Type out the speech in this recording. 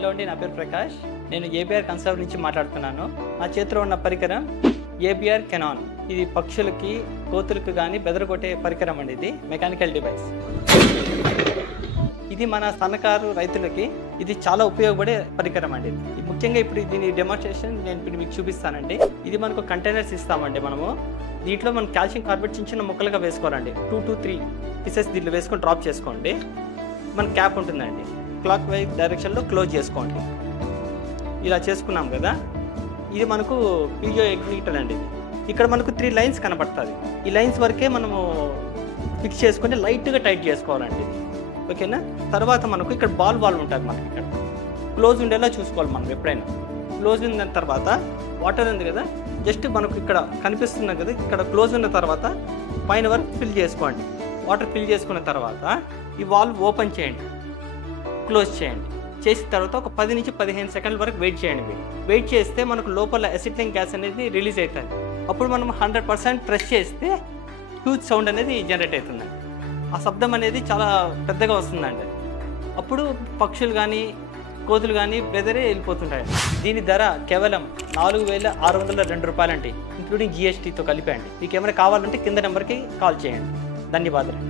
Hello అండి, నా పేరు ప్రకాష్. నేను ఏబిఆర్ కన్సర్వ్ నుంచి మాట్లాడుతున్నాను. నా చేతిలో ఉన్న పరికరం ఏబిఆర్ కెనాన్. ఇది పక్షులకి, కోతులకు కానీ బెదరగొట్టే పరికరం అండి. ఇది మెకానికల్ డివైస్. ఇది మన సన్నకారు రైతులకి ఇది చాలా ఉపయోగపడే పరికరం అండి. ఇది ముఖ్యంగా ఇప్పుడు దీని డెమోన్స్ట్రేషన్ నేను ఇప్పుడు మీకు చూపిస్తానండి. ఇది మనకు కంటైనర్స్ ఇస్తామండి. మనము దీంట్లో మనం కాల్షియం కార్బోనేట్ చిన్న చిన్న ముక్కలుగా వేసుకోవాలండి. 2 to 3 పీసెస్ దీంట్లో వేసుకొని డ్రాప్ చేసుకోండి. మన క్యాప్ ఉంటుందండి. క్లాక్ వైజ్ డైరెక్షన్లో క్లోజ్ చేసుకోండి. ఇలా చేసుకున్నాం కదా. ఇది మనకు పీజో ఇగ్నిటర్ అండి. ఇక్కడ మనకు 3 లైన్స్ కనబడుతుంది. ఈ లైన్స్ వరకే మనము ఫిక్స్ చేసుకొని లైట్గా టైట్ చేసుకోవాలండి. ఓకేనా. తర్వాత మనకు ఇక్కడ బాల్ ఉంటుంది. మనకి ఇక్కడ క్లోజ్ ఉండేలా చూసుకోవాలి మనం ఎప్పుడైనా. క్లోజ్ ఉన్న తర్వాత వాటర్ ఉంది కదా, జస్ట్ మనకు ఇక్కడ కనిపిస్తుంది కదా, ఇక్కడ క్లోజ్ ఉన్న తర్వాత పైన వరకు ఫిల్ చేసుకోండి. వాటర్ ఫిల్ చేసుకున్న తర్వాత ఈ వాల్వ్ ఓపెన్ చేయండి, క్లోజ్ చేయండి. చేసిన తర్వాత ఒక 10 నుంచి 15 సెకండ్ల వరకు వెయిట్ చేయండి. వెయిట్ చేస్తే మనకు లోపల అసిటిలిక్ గ్యాస్ అనేది రిలీజ్ అవుతుంది. అప్పుడు మనం 100% ప్రెస్ చేస్తే హ్యూజ్ సౌండ్ అనేది జనరేట్ అవుతుందండి. ఆ శబ్దం అనేది చాలా పెద్దగా వస్తుందండి. అప్పుడు పక్షులు కానీ కోతులు కానీ బెదరే వెళ్ళిపోతుంటాయి. దీని ధర కేవలం 4,602 రూపాయలండి, ఇంక్లూడింగ్ GSTతో కలిపి అండి. మీకు ఏమైనా కావాలంటే కింద నెంబర్కి కాల్ చేయండి. ధన్యవాదాలు.